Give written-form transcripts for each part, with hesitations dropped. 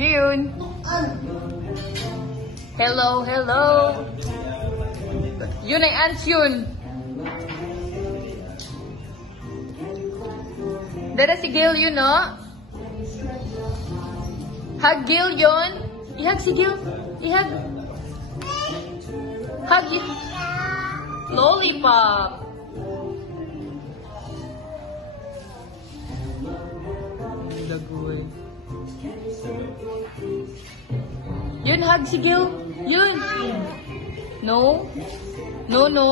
June. Hello, hello. Yun ay ants yun. Dada si Gil yun, no? Hug Gil yun. Ihag si Gil. Ihag. Hug yun. Lollipop. Lagoy. Yun, hug si Gil. Yun. No. No, no.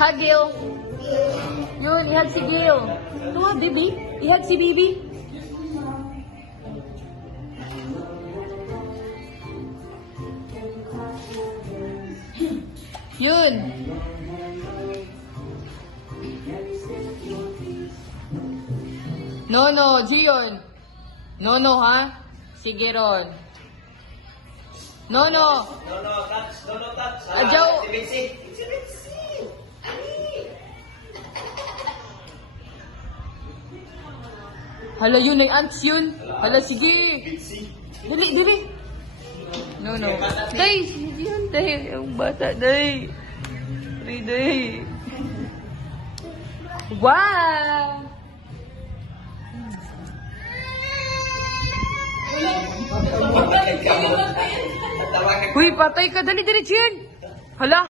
Hug Gil. Yun, ihag si Gil. Come on, baby. Ihag si baby. Yun. No, no, Gion. No, no, ha? Sige ron. No, no. No, no, touch. No, no, touch. Adjo. It's Hala, yun ay ants yun. Hala, sige. Dili, dili. No, no. Day, yun, day. Yung bata, day. Day. Wow! Uy, patay ka. Dali, dali, Jen. Hala.